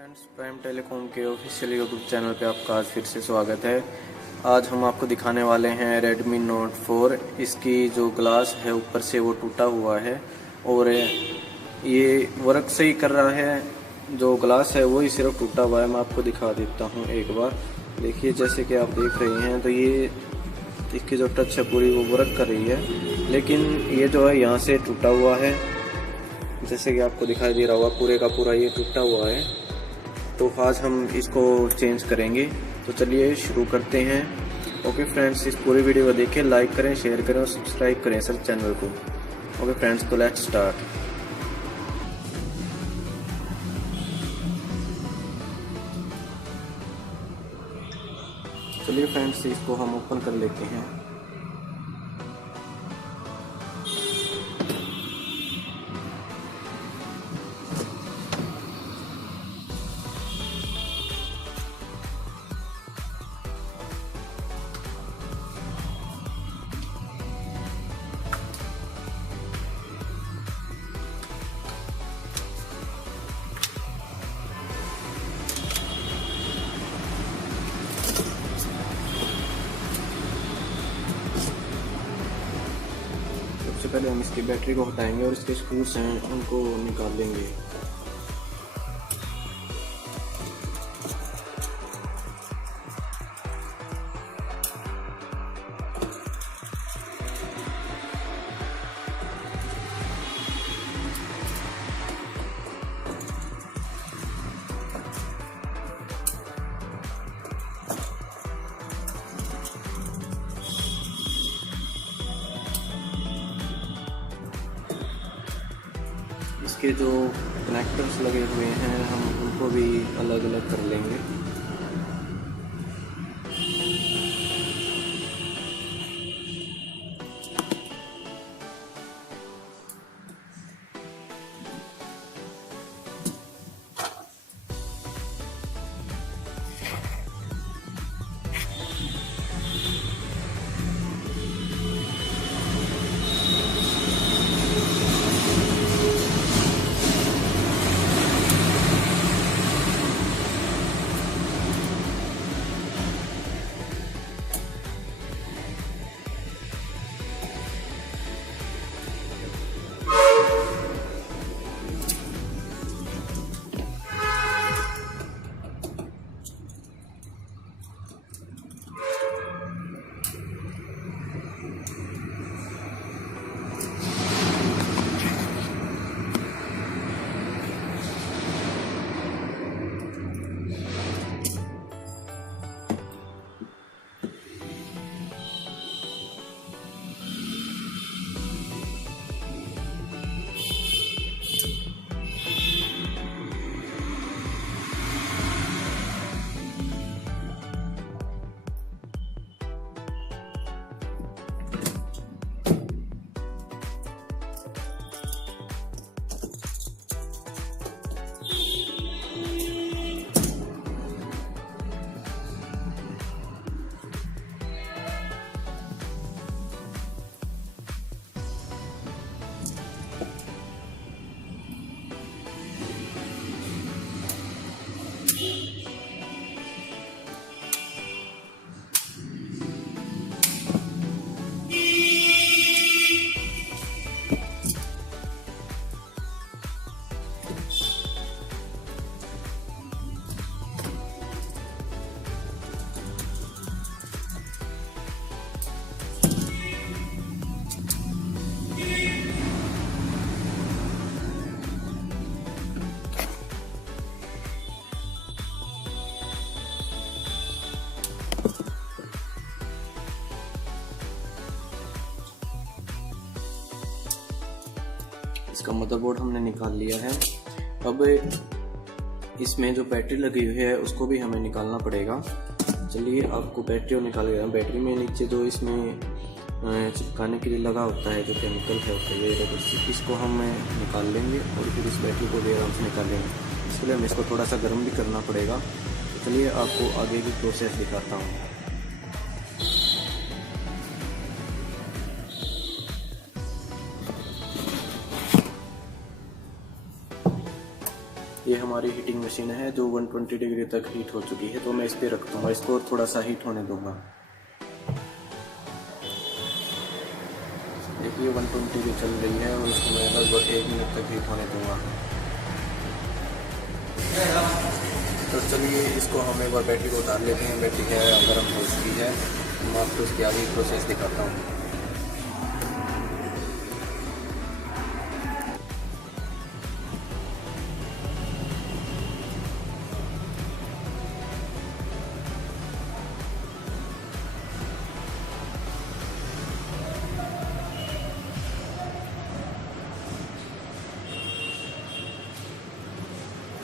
Friends, prime telecom के official YouTube channel पे आपका आज फिर से स्वागत है। आज हम आपको दिखाने वाले हैं Redmi Note 4। इसकी जो ग्लास है ऊपर से वो टूटा हुआ है और ये वर्क सही कर रहा है। जो ग्लास है वो ही सिर्फ टूटा हुआ है। मैं आपको दिखा देता हूँ एक बार। देखिए, जैसे कि आप देख रहे हैं तो ये इसकी जो टच है पूरी वो वर्क कर रही है, लेकिन ये जो है यहाँ से टूटा हुआ है। जैसे कि आपको दिखाई दे रहा होगा पूरे का पूरा ये टूटा हुआ है। तो आज हम इसको चेंज करेंगे। तो चलिए शुरू करते हैं। ओके फ्रेंड्स, इस पूरी वीडियो को देखें, लाइक करें, शेयर करें और सब्सक्राइब करें सर चैनल को। ओके फ्रेंड्स, तो लेट्स स्टार्ट। चलिए फ्रेंड्स, इसको हम ओपन कर लेते हैं। सबसे पहले हम इसकी बैटरी को हटाएंगे और इसके स्क्रूज हैं उनको निकाल लेंगे। इसके जो कनेक्टर्स लगे हुए हैं हम उनको भी अलग अलग कर लेंगे। इसका मदरबोर्ड हमने निकाल लिया है। अब इसमें जो बैटरी लगी हुई है उसको भी हमें निकालना पड़ेगा। चलिए आपको बैटरी निकाल लिया। बैटरी में नीचे जो इसमें चिपकाने के लिए लगा होता है जो केमिकल है इसको हम निकाल लेंगे और फिर इस बैटरी को भी आराम से निकाल लेंगे। इसके लिए हमें इसको थोड़ा सा गर्म भी करना पड़ेगा। तो चलिए आपको आगे की प्रोसेस दिखाता हूँ। ये हमारी हीटिंग मशीन है जो 120 डिग्री तक हीट हो चुकी है, तो मैं इस पर रख दूँगा, इसको थोड़ा सा हीट होने दूँगा। देखिए 120 की चल रही है और इसको मैं लगभग 1 मिनट तक हीट होने दूँगा। तो चलिए इसको हम एक बार बैटरी को उतार लेते हैं। बैटरी है गर्म हो चुकी है, मैं आपको उसकी आगे प्रोसेस दिखाता हूँ।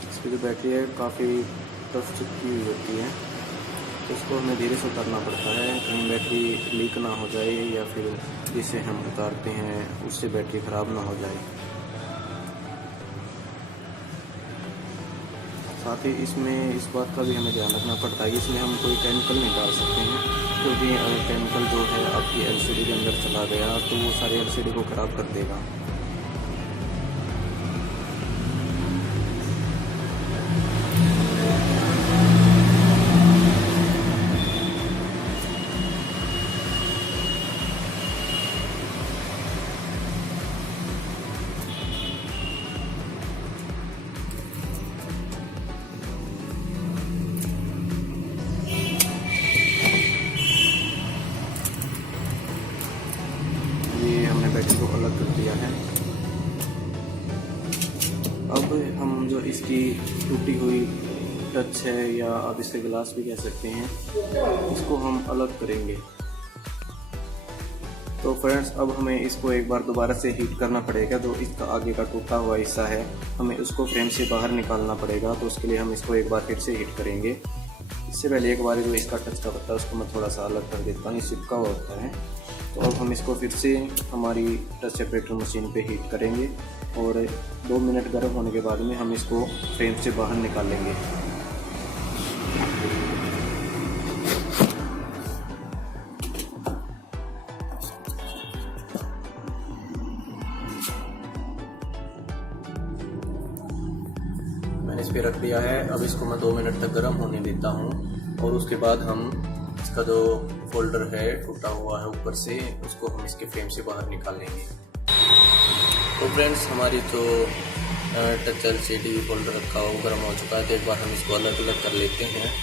इसकी जो बैटरी है काफ़ी टफ चिपकी हुई होती है, तो इसको हमें धीरे से उतारना पड़ता है, कहीं बैटरी लीक ना हो जाए या फिर जिसे हम उतारते हैं उससे बैटरी ख़राब ना हो जाए। साथ ही इसमें इस बात का भी हमें ध्यान रखना पड़ता है कि इसमें हम कोई केमिकल नहीं डाल सकते हैं, क्योंकि अगर केमिकल जो है आपकी एलसीडी के अंदर चला गया तो वो सारी एलसीडी को ख़राब कर देगा। हमने बैटरी को अलग कर दिया है। अब हम जो इसकी टूटी हुई टच है या आप इसे ग्लास भी कह सकते हैं, इसको हम अलग करेंगे। तो फ्रेंड्स अब हमें इसको एक बार दोबारा से हीट करना पड़ेगा। जो इसका आगे का टूटा हुआ हिस्सा है हमें उसको फ्रेम से बाहर निकालना पड़ेगा, तो उसके लिए हम इसको एक बार फिर से हीट करेंगे। इससे पहले एक बार जो इसका टच का पत्ता है उसको मैं थोड़ा सा अलग कर देता हूँ, ये चिपका हुआ होता है। तो अब हम इसको फिर से हमारी टच सेपरेटर मशीन पे हीट करेंगे और 2 मिनट गर्म होने के बाद में हम इसको फ्रेम से बाहर निकालेंगे। मैंने इस पे रख दिया है। अब इसको मैं 2 मिनट तक गर्म होने देता हूँ और उसके बाद हम इसका जो फोल्डर है टूटा हुआ है ऊपर से, उसको हम इसके फ्रेम से बाहर निकाल लेंगे। तो फ्रेंड्स हमारी जो टच एलसीडी फोल्डर रखा हुआ गर्म हो चुका है, तो एक बार हम इसको अलग अलग कर लेते हैं।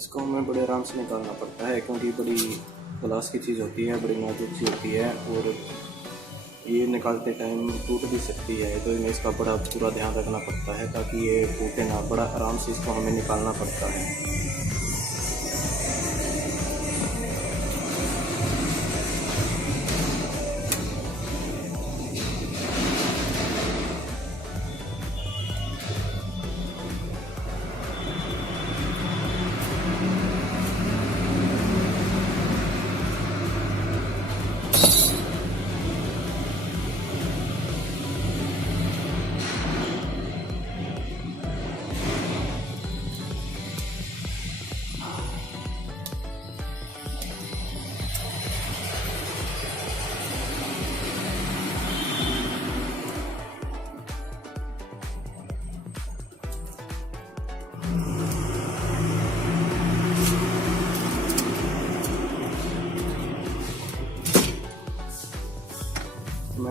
इसको हमें बड़े आराम से निकालना पड़ता है, क्योंकि बड़ी ग्लास की चीज़ होती है, बड़ी नाजुक सी होती है और ये निकालते टाइम टूट भी सकती है। तो हमें इसका बड़ा पूरा ध्यान रखना पड़ता है ताकि ये टूटे ना। बड़ा आराम से इसको हमें निकालना पड़ता है।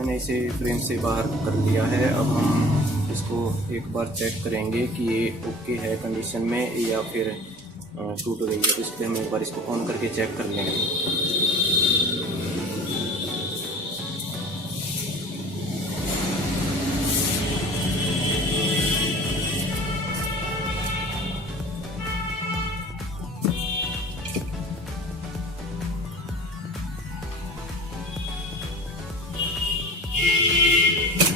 हमने इसे फ्रेम से बाहर कर लिया है। अब हम इसको एक बार चेक करेंगे कि ये ओके है कंडीशन में या फिर टूट गई है। तो इसलिए हम एक बार इसको ऑन करके चेक कर लेंगे।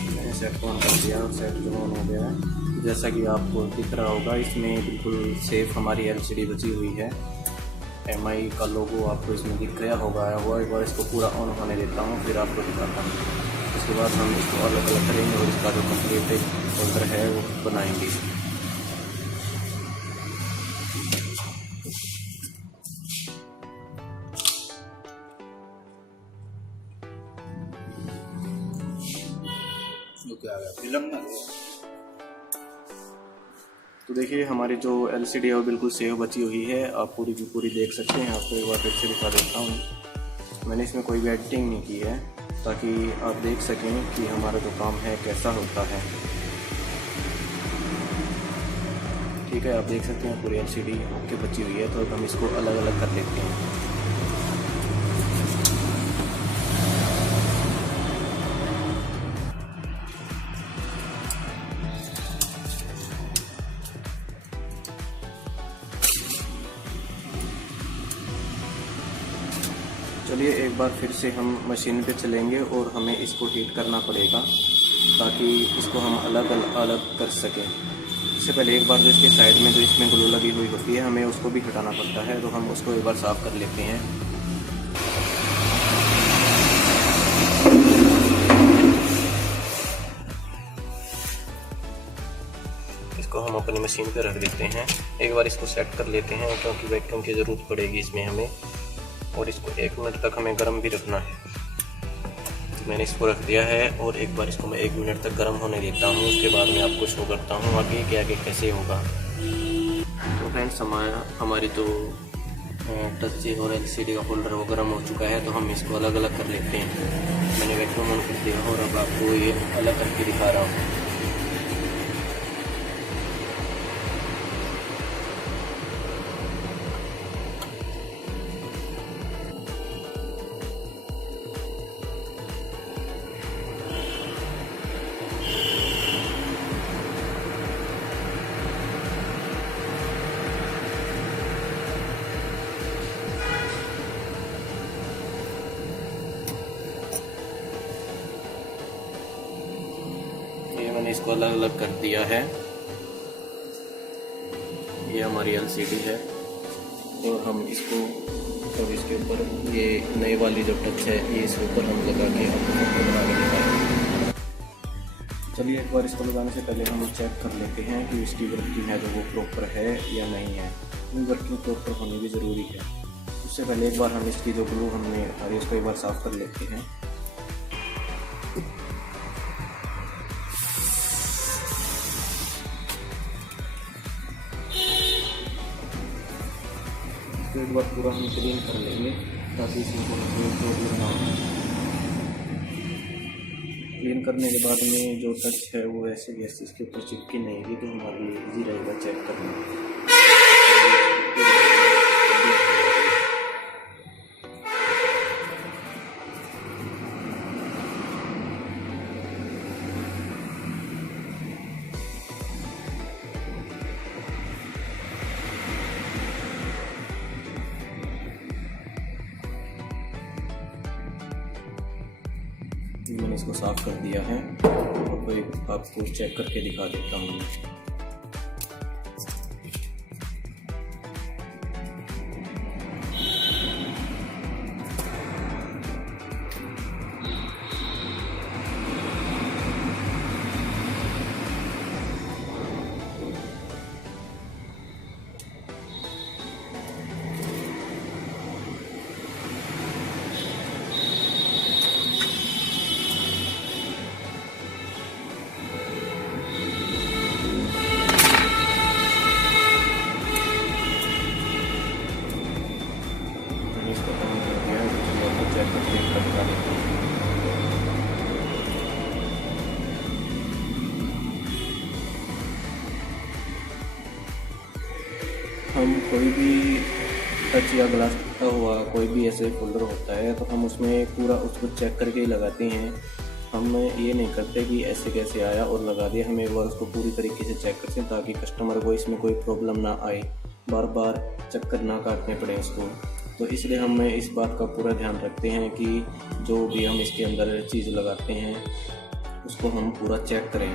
मैंने सेट को ऑन कर दिया और सेट जो ऑन हो गया है। जैसा कि आपको दिख रहा होगा, इसमें बिल्कुल सेफ हमारी एलसीडी बची हुई है। एमआई का लोगो आपको इसमें दिख गया होगा। वो एक बार इसको पूरा ऑन होने देता हूँ, फिर आपको दिखाता हूँ। उसके बाद हम इसको अलग अलग करेंगे और इसका जो कंप्लीट फोल्डर है वो बनाएंगे। तो देखिए हमारी जो एलसीडी है वो बिल्कुल सेव बची हुई है। आप पूरी की पूरी देख सकते हैं। आपको एक बार फिर से दिखा देता हूँ। मैंने इसमें कोई भी एडिटिंग नहीं की है, ताकि आप देख सकें कि हमारा जो काम है कैसा होता है। ठीक है, आप देख सकते हैं पूरी एलसीडी ओके बची हुई है। तो हम इसको अलग अलग कर लेते हैं। चलिए एक बार फिर से हम मशीन पे चलेंगे और हमें इसको हीट करना पड़ेगा, ताकि इसको हम अलग अलग कर सकें। इससे पहले एक बार जो इसके साइड में जो इसमें ग्लू लगी हुई होती है, हमें उसको भी हटाना पड़ता है। तो हम उसको एक बार साफ़ कर लेते हैं। इसको हम अपनी मशीन पे रख देते हैं। एक बार इसको सेट कर लेते हैं, क्योंकि वैक्यूम की ज़रूरत पड़ेगी इसमें हमें। और इसको 1 मिनट तक हमें गर्म भी रखना है। तो मैंने इसको रख दिया है और एक बार इसको मैं 1 मिनट तक गर्म होने देता हूँ। उसके बाद मैं आपको शो करता हूँ आगे कि आगे कैसे होगा। तो फ्रेंड्स हमारी तो टच और एलसीडी का फोल्डर वो गर्म हो चुका है। तो हम इसको अलग अलग कर लेते हैं। मैंने वैक्यूम ऑन कर दिया और अब आपको ये अलग करके दिखा रहा हूँ। मैंने इसको अलग अलग कर दिया है। ये हमारी एलसीडी है और हम इसको अब इसके ऊपर ये नई वाली जो टच है ये इसके ऊपर हम लगा के आपको बना के दिखाएंगे। चलिए एक बार इसको लगाने से पहले हम चेक कर लेते हैं कि इसकी वर्किंग है जो वो प्रॉपर है या नहीं है। वर्किंग प्रॉपर होनी भी ज़रूरी है। उससे पहले एक बार हम इसकी जो ग्लू हमने हमारी उसको एक बार साफ़ कर लेते हैं। एक बार पूरा हम क्लीन कर लेंगे, ताकि इसमें कोई प्रॉब्लम ना हो। क्लीन करने के बाद में जो टच है वो ऐसे वैसे इसके ऊपर चिपकी नहीं होगी, तो हमारे लिए इजी रहेगा चेक करना। मैंने इसको साफ़ कर दिया है और कोई आपको चेक करके दिखा देता हूँ। हम कोई भी टच या ग्लास टूटा हुआ कोई भी ऐसे फोल्डर होता है तो हम उसमें पूरा उसको चेक करके ही लगाते हैं। हम ये नहीं करते कि ऐसे कैसे आया और लगा दिया। हम एक बार उसको पूरी तरीके से चेक करते हैं ताकि कस्टमर को इसमें कोई प्रॉब्लम ना आए, बार बार चक्कर ना काटने पड़े उसको। तो इसलिए हम इस बात का पूरा ध्यान रखते हैं कि जो भी हम इसके अंदर चीज़ लगाते हैं उसको हम पूरा चेक करें।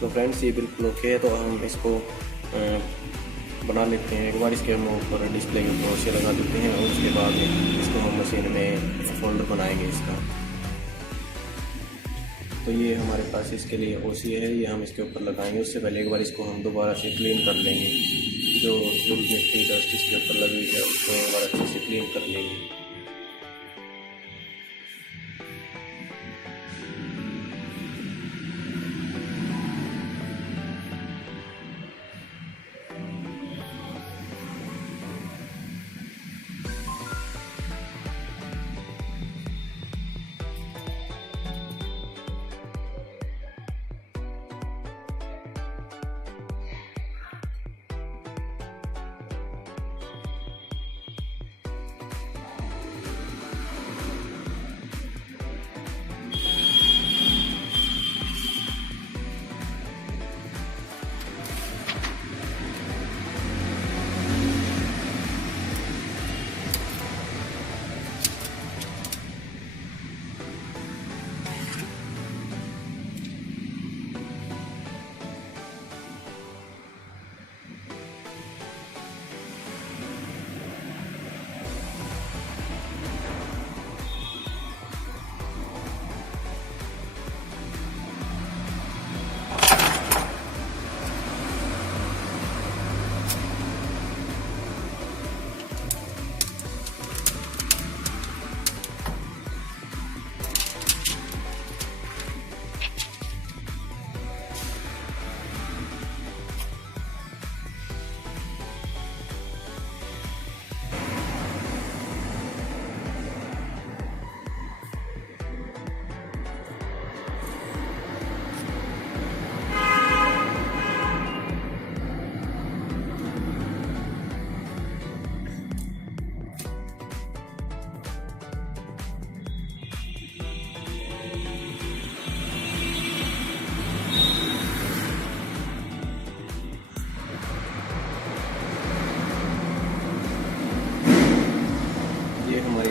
तो फ्रेंड्स ये बिल्कुल ओके है। तो हम इसको बना लेते हैं। एक बार इसके हम ऊपर डिस्प्ले के ऊपर से लगा देते हैं और उसके बाद इसको हम मशीन में फोल्डर बनाएंगे इसका। तो ये हमारे पास इसके लिए ओसी है, ये हम इसके ऊपर लगाएंगे। उससे पहले एक बार इसको हम दोबारा से क्लीन कर लेंगे। जो धूल मिट्टी डस्ट इसके ऊपर लगी है उसको एक बार अच्छे से क्लीन कर लेंगे।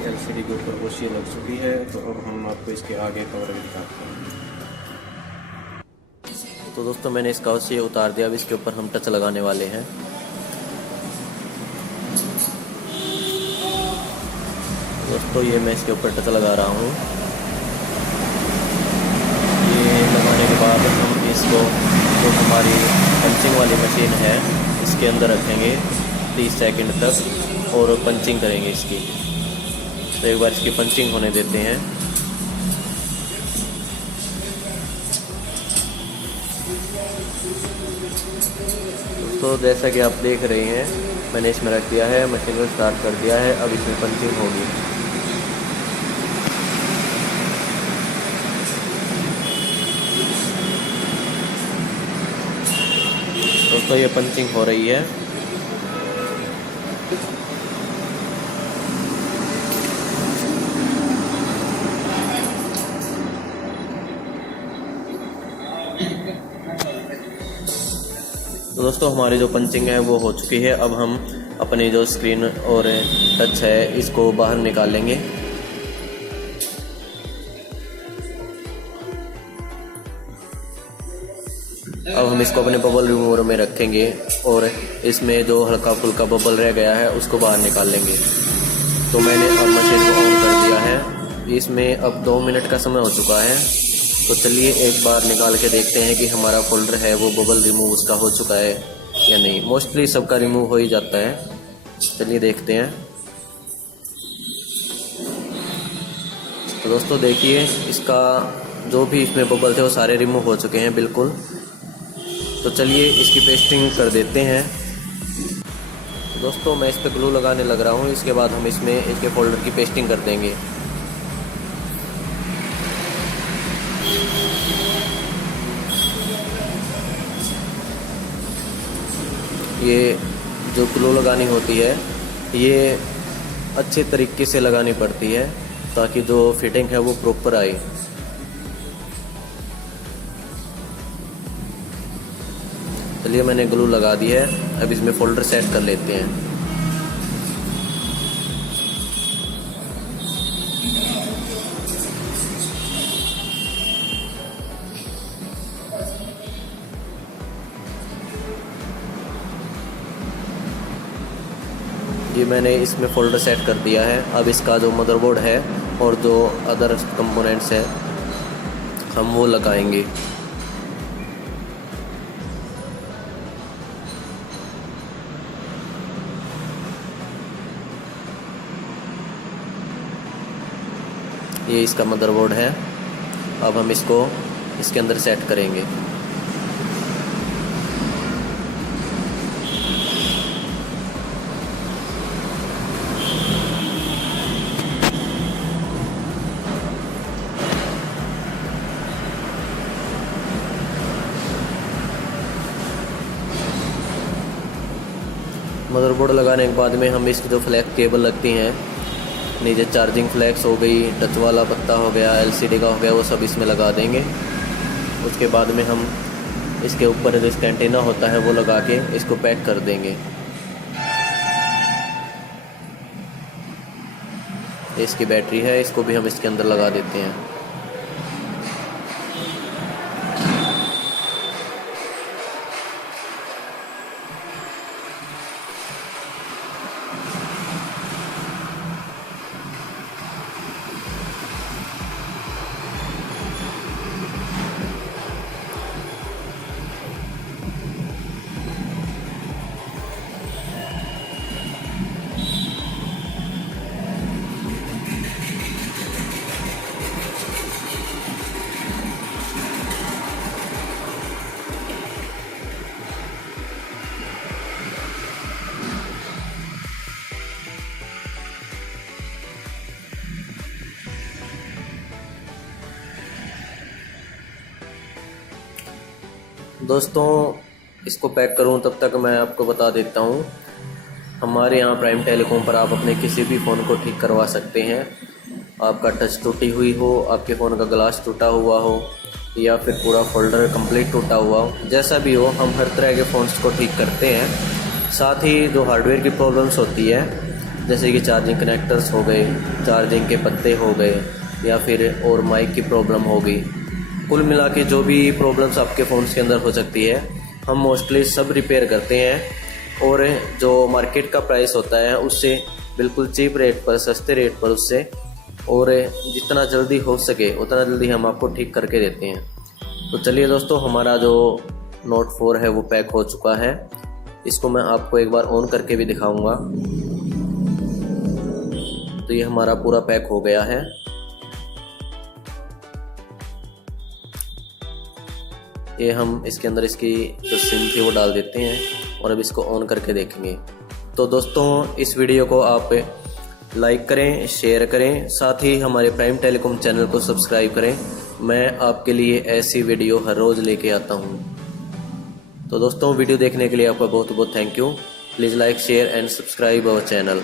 एलसीडी के ऊपर ओसी लग चुकी है। तो अब हम आपको इसके आगे कवर दिखाते हैं। तो दोस्तों मैंने इसका ओसी उतार दिया। अब इसके ऊपर हम टच लगाने वाले हैं। दोस्तों ये मैं इसके ऊपर टच लगा रहा हूँ। ये लगाने के बाद हम इसको जो हमारी पंचिंग वाली मशीन है इसके अंदर रखेंगे 30 सेकंड तक और पंचिंग करेंगे इसकी। तो एक बार इसकी पंचिंग होने देते हैं। तो जैसा कि आप देख रहे हैं मैंने इसमें रख दिया है, मशीन को स्टार्ट कर दिया है। अब इसमें पंचिंग होगी। दोस्तों ये पंचिंग हो रही है। तो दोस्तों हमारी जो पंचिंग है वो हो चुकी है। अब हम अपनी जो स्क्रीन और टच है इसको बाहर निकालेंगे। अब हम इसको अपने बबल रिमूवर में रखेंगे और इसमें जो हल्का फुल्का बबल रह गया है उसको बाहर निकाल लेंगे। तो मैंने अब मशीन को ऑन कर दिया है। इसमें अब 2 मिनट का समय हो चुका है। तो चलिए एक बार निकाल के देखते हैं कि हमारा फोल्डर है वो बबल रिमूव उसका हो चुका है या नहीं। मोस्टली सबका रिमूव हो ही जाता है। चलिए देखते हैं। तो दोस्तों देखिए, इसका जो भी इसमें बबल थे वो सारे रिमूव हो चुके हैं बिल्कुल। तो चलिए इसकी पेस्टिंग कर देते हैं। तो दोस्तों मैं इस पर ग्लू लगाने लग रहा हूँ। इसके बाद हम इसमें इसके फोल्डर की पेस्टिंग कर देंगे। ये जो ग्लू लगानी होती है ये अच्छे तरीके से लगानी पड़ती है ताकि जो फिटिंग है वो प्रॉपर आए। चलिए मैंने ग्लू लगा दी है। अब इसमें फोल्डर सेट कर लेते हैं। ये मैंने इसमें फोल्डर सेट कर दिया है। अब इसका जो मदरबोर्ड है और जो अदर कंपोनेंट्स हैं हम वो लगाएंगे। ये इसका मदरबोर्ड है। अब हम इसको इसके अंदर सेट करेंगे। मदरबोर्ड लगाने के बाद में हम इसकी जो फ्लैग केबल लगती हैं नीचे, चार्जिंग फ्लैग्स हो गई, टच वाला पत्ता हो गया, एलसीडी का हो गया, वो सब इसमें लगा देंगे। उसके बाद में हम इसके ऊपर जो इसका एंटीना होता है वो लगा के इसको पैक कर देंगे। इसकी बैटरी है, इसको भी हम इसके अंदर लगा देते हैं। दोस्तों इसको पैक करूं तब तक मैं आपको बता देता हूं, हमारे यहाँ प्राइम टेलीकॉम पर आप अपने किसी भी फ़ोन को ठीक करवा सकते हैं। आपका टच टूटी हुई हो, आपके फ़ोन का ग्लास टूटा हुआ हो या फिर पूरा फोल्डर कंप्लीट टूटा हुआ हो, जैसा भी हो हम हर तरह के फ़ोन्स को ठीक करते हैं। साथ ही जो हार्डवेयर की प्रॉब्लम्स होती है जैसे कि चार्जिंग कनेक्टर्स हो गए, चार्जिंग के पत्ते हो गए या फिर और माइक की प्रॉब्लम हो गई, कुल मिला के जो भी प्रॉब्लम्स आपके फ़ोन्स के अंदर हो सकती है हम मोस्टली सब रिपेयर करते हैं। और जो मार्केट का प्राइस होता है उससे बिल्कुल चीप रेट पर, सस्ते रेट पर उससे, और जितना जल्दी हो सके उतना जल्दी हम आपको ठीक करके देते हैं। तो चलिए दोस्तों, हमारा जो नोट 4 है वो पैक हो चुका है। इसको मैं आपको एक बार ऑन करके भी दिखाऊंगा। तो ये हमारा पूरा पैक हो गया है। ये हम इसके अंदर इसकी जो सिम थी वो डाल देते हैं और अब इसको ऑन करके देखेंगे। तो दोस्तों इस वीडियो को आप लाइक करें, शेयर करें, साथ ही हमारे प्राइम टेलीकॉम चैनल को सब्सक्राइब करें। मैं आपके लिए ऐसी वीडियो हर रोज़ लेके आता हूँ। तो दोस्तों वीडियो देखने के लिए आपका बहुत बहुत thank you. Please like, share and subscribe our channel.